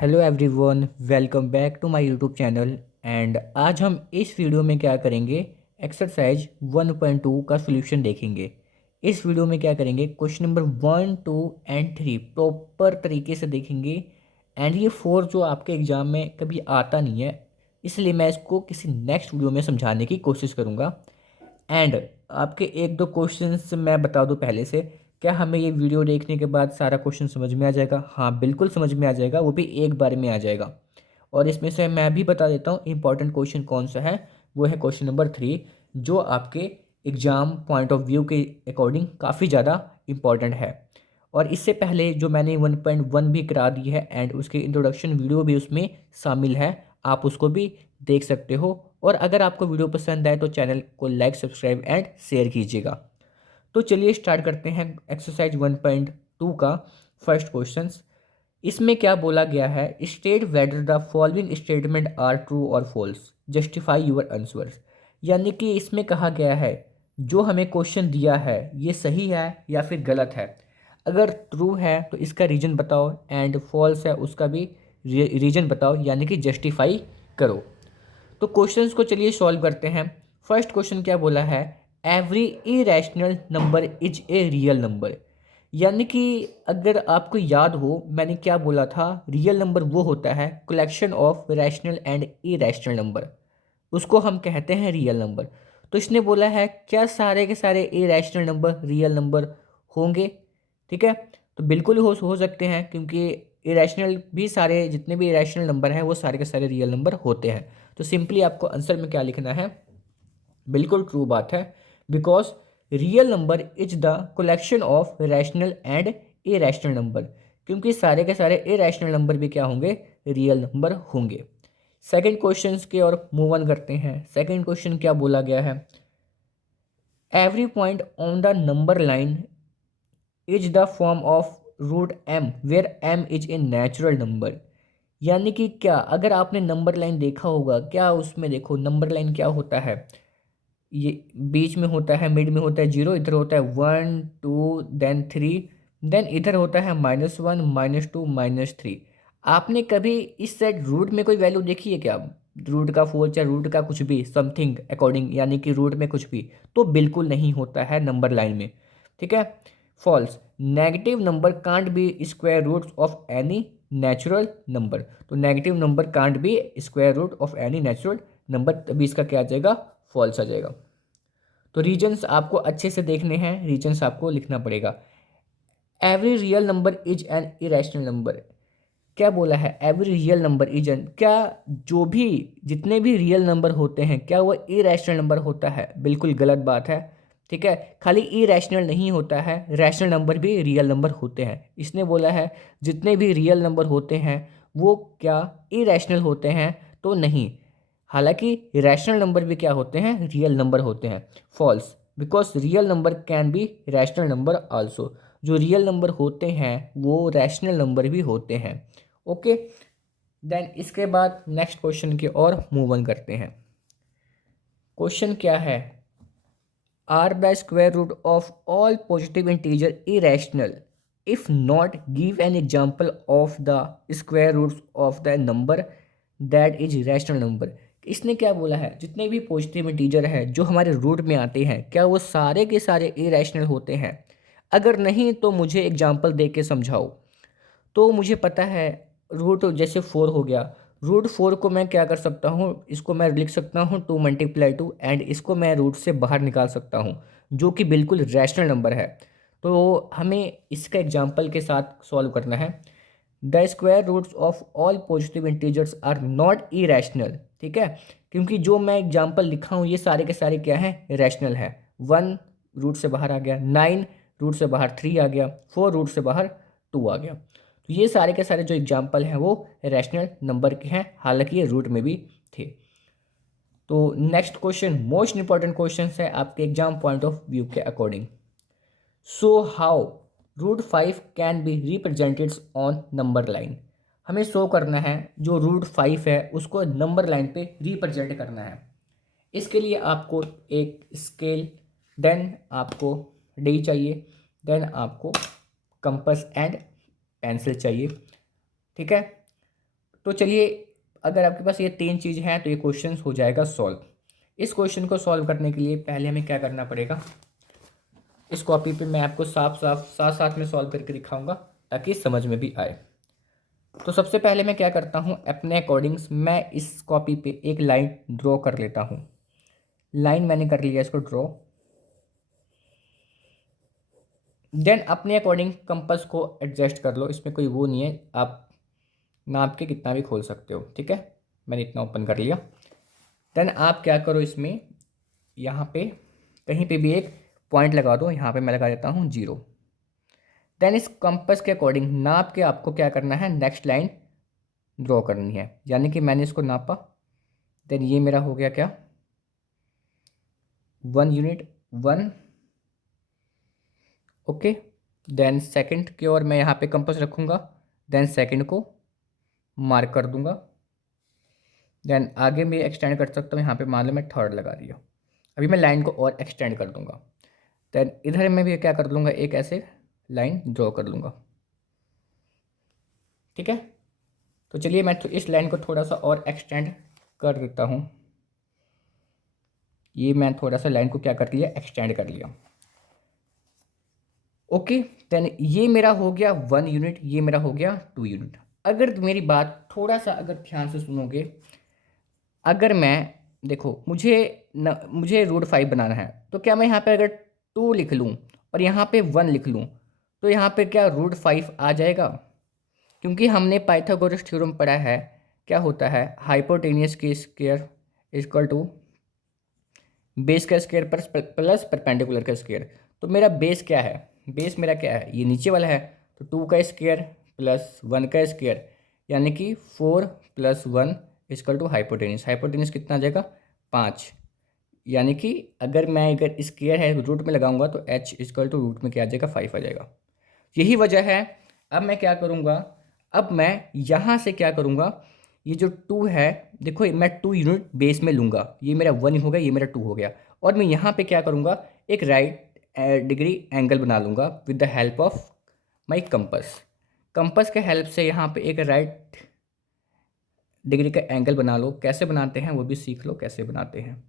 Hello everyone, welcome back to my YouTube channel. And आज हम इस वीडियो में क्या करेंगे, एक्सरसाइज 1.2 का सॉल्यूशन देखेंगे। इस वीडियो में क्या करेंगे, क्वेश्चन नंबर 1, 2 एंड 3 प्रॉपर तरीके से देखेंगे। एंड ये 4 जो आपके एग्जाम में कभी आता नहीं है, इसलिए मैं इसको किसी नेक्स्ट वीडियो में समझाने की कोशिश करूँगा। एंड आपके एक दो क्वेश्चंस मैं बता दूं पहले से। क्या हमें ये वीडियो देखने के बाद सारा क्वेश्चन समझ में आ जाएगा? हाँ, बिल्कुल समझ में आ जाएगा, वो भी एक बार में आ जाएगा। और इसमें से मैं भी बता देता हूँ इंपॉर्टेंट क्वेश्चन कौन सा है। वो है क्वेश्चन नंबर 3, जो आपके एग्जाम पॉइंट ऑफ व्यू के अकॉर्डिंग काफ़ी ज़्यादा इम्पॉर्टेंट है। और इससे पहले जो मैंने 1.1 भी करा दी है एंड उसकी इंट्रोडक्शन वीडियो भी उसमें शामिल है, आप उसको भी देख सकते हो। और अगर आपको वीडियो पसंद आए तो चैनल को लाइक, सब्सक्राइब एंड शेयर कीजिएगा। तो चलिए स्टार्ट करते हैं एक्सरसाइज 1.2 का फर्स्ट क्वेश्चन। इसमें क्या बोला गया है, state whether the following statement are true और फॉल्स, जस्टिफाई यूर आंसर्स। यानी कि इसमें कहा गया है जो हमें क्वेश्चन दिया है ये सही है या फिर गलत है। अगर ट्रू है तो इसका रीजन बताओ, एंड फॉल्स है उसका भी रीजन बताओ, यानी कि जस्टिफाई करो। तो क्वेश्चंस को चलिए सॉल्व करते हैं। फर्स्ट क्वेश्चन क्या बोला है, every irrational number is a real number. यानी कि अगर आपको याद हो मैंने क्या बोला था, रियल नंबर वो होता है collection of rational and irrational number, उसको हम कहते हैं रियल नंबर। तो इसने बोला है क्या सारे के सारे इरेशनल नंबर रियल नंबर होंगे? ठीक है, तो बिल्कुल हो सकते हैं, क्योंकि इरेशनल भी सारे जितने भी इरेशनल नंबर हैं वो सारे के सारे रियल नंबर होते हैं। तो सिंपली आपको आंसर में क्या लिखना है, बिल्कुल ट्रू बात है। Because real number is the collection of rational and irrational number, क्योंकि सारे के सारे इरेशनल नंबर भी क्या होंगे, रियल नंबर होंगे। सेकंड क्वेश्चन की ओर मूव ऑन करते हैं। सेकंड क्वेश्चन क्या बोला गया है, every point on the number line is the form of root M where M is a natural number. यानी कि क्या, अगर आपने नंबर लाइन देखा होगा, क्या उसमें देखो नंबर लाइन क्या होता है, ये बीच में होता है, मिड में होता है जीरो, इधर होता है 1, 2 देन 3, देन इधर होता है -1, -2, -3। आपने कभी इस साइड रूट में कोई वैल्यू देखी है क्या? रूट का 4 या रूट का कुछ भी समथिंग अकॉर्डिंग, यानी कि रूट में कुछ भी, तो बिल्कुल नहीं होता है नंबर लाइन में। ठीक है, false. Negative number can't be square root of any natural number. तो negative number can't be square root of any natural number, तभी इसका क्या आ जाएगा, फॉल्स आ जाएगा। तो रीजन्स आपको अच्छे से देखने हैं, रीजन्स आपको लिखना पड़ेगा। Every real number is an irrational number. क्या बोला है, every real number is an, क्या जो भी जितने भी रियल नंबर होते हैं क्या वो इरेशनल नंबर होता है? बिल्कुल गलत बात है। ठीक है, खाली इरेशनल नहीं होता है, रैशनल नंबर भी रियल नंबर होते हैं। इसने बोला है जितने भी रियल नंबर होते हैं वो क्या इरेशनल होते हैं? तो नहीं, हालांकि रैशनल नंबर भी क्या होते हैं, रियल नंबर होते हैं। False, because real number can be rational number also. जो रियल नंबर होते हैं वो रैशनल नंबर भी होते हैं। ओके, देन इसके बाद नेक्स्ट क्वेश्चन की ओर मूव ऑन करते हैं। क्वेश्चन क्या है, are the square root of all positive integer irrational? If not, give an example of the square roots of the number that is rational number. इसने क्या बोला है, जितने भी पॉजिटिव इंटीजर है जो हमारे रूट में आते हैं क्या वो सारे के सारे इरेशनल होते हैं? अगर नहीं तो मुझे एग्जांपल दे के समझाओ। तो मुझे पता है रूट जैसे 4 हो गया, रूट 4 को मैं क्या कर सकता हूँ, इसको मैं लिख सकता हूँ 2 × 2 एंड इसको मैं रूट से बाहर निकाल सकता हूँ, जो कि बिल्कुल रैशनल नंबर है। तो हमें इसका एग्जाम्पल के साथ सॉल्व करना है। The square roots of all positive integers are not irrational. ठीक है, क्योंकि जो मैं एग्जाम्पल लिखा हूँ ये सारे के सारे क्या हैं, रैशनल है। 1 रूट से बाहर आ गया, 9 रूट से बाहर 3 आ गया, 4 रूट से बाहर 2 आ गया। तो ये सारे के सारे जो एग्जाम्पल हैं वो रैशनल नंबर के हैं, हालांकि ये रूट में भी थे। तो next question most important question है आपके एग्जाम पॉइंट ऑफ व्यू के according. So how √5 can be represented on number line? हमें शो करना है जो √5 है उसको नंबर लाइन पे रिप्रेजेंट करना है। इसके लिए आपको एक स्केल, देन आपको डी चाहिए, देन आपको कंपास एंड पेंसिल चाहिए। ठीक है, तो चलिए, अगर आपके पास ये 3 चीज़ हैं तो ये क्वेश्चन हो जाएगा सॉल्व। इस क्वेश्चन को सॉल्व करने के लिए पहले हमें क्या करना पड़ेगा, इस कॉपी पे मैं आपको साफ साफ साथ साथ में सॉल्व करके दिखाऊंगा ताकि समझ में भी आए। तो सबसे पहले मैं क्या करता हूँ, अपने अकॉर्डिंग्स मैं इस कॉपी पे एक लाइन ड्रॉ कर लेता हूँ। लाइन मैंने कर लिया इसको ड्रॉ। देन अपने अकॉर्डिंग कंपास को एडजस्ट कर लो, इसमें कोई वो नहीं है, आप नाप के कितना भी खोल सकते हो, ठीक है। मैंने इतना ओपन कर लिया। देन आप क्या करो, इसमें यहाँ पे कहीं पे भी एक पॉइंट लगा दो, यहाँ पे मैं लगा देता हूँ 0। देन इस कंपास के अकॉर्डिंग नाप के आपको क्या करना है, नेक्स्ट लाइन ड्रॉ करनी है। यानी कि मैंने इसको नापा, देन ये मेरा हो गया क्या, 1 यूनिट 1। ओके, देन सेकंड की ओर मैं यहाँ पे कंपास रखूँगा, देन सेकंड को मार्क कर दूंगा। देन आगे मैं एक्सटेंड कर सकता हूँ, यहाँ पे मान लो मैं थर्ड लगा दिया। अभी मैं लाइन को और एक्सटेंड कर दूंगा। देन इधर मैं भी क्या कर लूँगा, एक ऐसे लाइन ड्रॉ कर लूँगा, ठीक है। तो चलिए मैं इस लाइन को थोड़ा सा और एक्सटेंड कर देता हूँ। ये मैं थोड़ा सा लाइन को क्या कर लिया, एक्सटेंड कर लिया। ओके, देन ये मेरा हो गया 1 यूनिट, ये मेरा हो गया 2 यूनिट। अगर मेरी बात थोड़ा सा अगर ध्यान से सुनोगे, अगर मैं देखो मुझे रूट 5 बनाना है, तो क्या मैं यहाँ पे अगर 2 लिख लूँ और यहाँ पे 1 लिख लूँ तो यहाँ पे क्या रूट 5 आ जाएगा? क्योंकि हमने पाइथागोरस थ्योरम पढ़ा है, क्या होता है, हाइपोटेनियस की स्क्वायर इक्वल टू बेस का स्क्वायर प्लस परपेंडिकुलर का स्क्वायर। तो मेरा बेस क्या है, बेस मेरा क्या है, ये नीचे वाला है, तो 2 का स्क्वायर प्लस 1 का स्क्वायर, यानी कि 4 + 1 = हाइपोटेनियस। हाइपोटेनियस कितना आ जाएगा, 5। यानी कि अगर स्क्वायर है रूट में लगाऊंगा तो h = रूट में क्या आ जाएगा, 5 आ जाएगा। यही वजह है। अब मैं क्या करूँगा, अब मैं यहाँ से क्या करूँगा, ये जो 2 है, देखो मैं 2 यूनिट बेस में लूँगा, ये मेरा 1 हो गया, ये मेरा 2 हो गया। और मैं यहाँ पे क्या करूँगा, एक राइट डिग्री एंगल बना लूँगा with the help of my compass. Compass के हेल्प से यहाँ पे एक राइट डिग्री का एंगल बना लो। कैसे बनाते हैं वो भी सीख लो, कैसे बनाते हैं।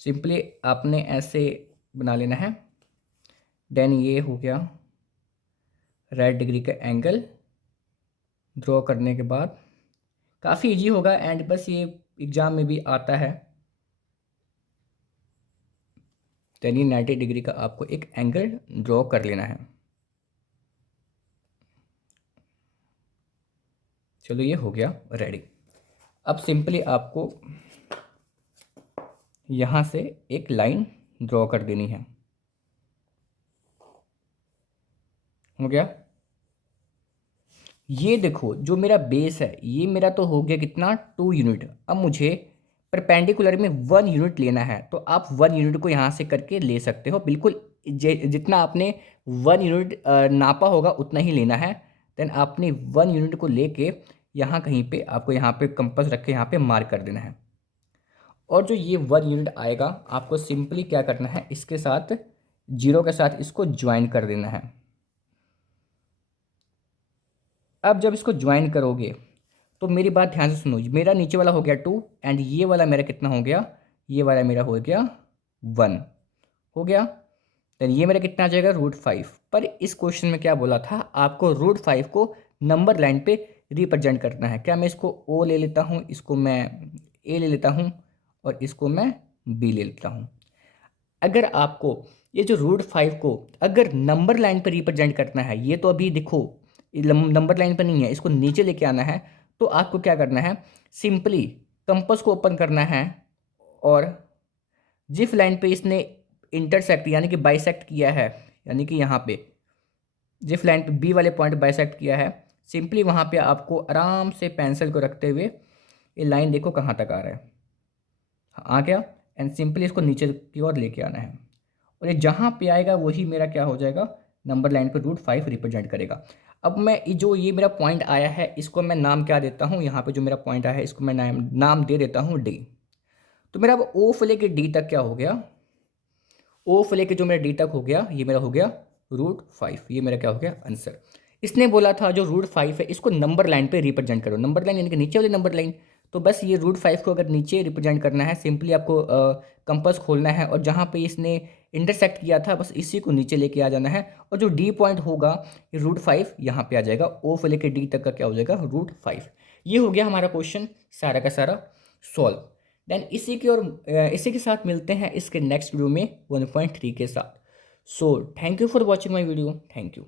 सिंपली आपने ऐसे बना लेना है। देन ये हो गया राइट डिग्री का एंगल ड्रॉ करने के बाद काफ़ी इजी होगा, एंड बस ये एग्ज़ाम में भी आता है। देन ये 90 डिग्री का आपको एक एंगल ड्रॉ कर लेना है। चलो ये हो गया रेडी। अब सिंपली आपको यहाँ से एक लाइन ड्रॉ कर देनी है। हो गया, ये देखो जो मेरा बेस है ये मेरा तो हो गया कितना, 2 यूनिट। अब मुझे परपेंडिकुलर में 1 यूनिट लेना है, तो आप 1 यूनिट को यहाँ से करके ले सकते हो, बिल्कुल जितना आपने 1 यूनिट नापा होगा उतना ही लेना है। देन आपने 1 यूनिट को लेके यहाँ कहीं पे आपको यहाँ पे कंपास रख के यहाँ पे मार्क कर देना है। और जो ये 1 यूनिट आएगा आपको सिंपली क्या करना है, इसके साथ 0 के साथ इसको ज्वाइन कर देना है। अब जब इसको ज्वाइन करोगे तो मेरी बात ध्यान से सुनो, मेरा नीचे वाला हो गया 2 एंड ये वाला मेरा कितना हो गया, ये वाला मेरा हो गया 1 हो गया। देन ये मेरा कितना आ जाएगा, रूट 5। पर इस क्वेश्चन में क्या बोला था, आपको रूट 5 को नंबर लाइन पे रिप्रेजेंट करना है। क्या मैं इसको ओ ले लेता हूँ, इसको मैं ए ले लेता हूँ और इसको मैं बी ले लेता हूँ। अगर आपको ये जो रूट 5 को अगर नंबर लाइन पर रिप्रेजेंट करना है, ये तो अभी देखो नंबर लाइन पर नहीं है, इसको नीचे लेके आना है, तो आपको क्या करना है, सिंपली कंपास को ओपन करना है और जिस लाइन पे इसने इंटरसेक्ट यानी कि बाइसेक्ट किया है, यानी कि यहाँ पे जिस लाइन पे बी वाले पॉइंट बाइसेक्ट किया है, सिंपली वहाँ पे आपको आराम से पेंसिल को रखते हुए ये लाइन देखो कहाँ तक आ रहा है, आ गया। एंड सिंपली इसको नीचे की ओर लेके आना है और ये जहाँ पे आएगा वही मेरा क्या हो जाएगा, नंबर लाइन पे रूट 5 रिप्रेजेंट करेगा। अब मैं जो ये मेरा पॉइंट आया है इसको मैं नाम क्या देता हूँ, यहाँ पे जो मेरा पॉइंट आया है इसको मैं नाम दे देता हूँ डी। तो मेरा अब ओ से लेके डी तक क्या हो गया, ओ से लेके जो मेरा डी तक हो गया, ये मेरा हो गया रूट 5, ये मेरा क्या हो गया आंसर। इसने बोला था जो √5 है इसको नंबर लाइन पे रिप्रेजेंट करो, नंबर लाइन यानी कि नीचे वाली नंबर लाइन। तो बस ये √5 को अगर नीचे रिप्रेजेंट करना है, सिंपली आपको कंपास खोलना है और जहाँ पे इसने इंटरसेक्ट किया था बस इसी को नीचे लेके आ जाना है, और जो डी पॉइंट होगा ये √5 यहाँ पे आ जाएगा, ओ से लेके डी तक का क्या हो जाएगा √5। ये हो गया हमारा क्वेश्चन सारा का सारा सॉल्व। देन इसी के साथ मिलते हैं इसके नेक्स्ट वीडियो में 1.3 के साथ। So thank you for watching my video, thank you.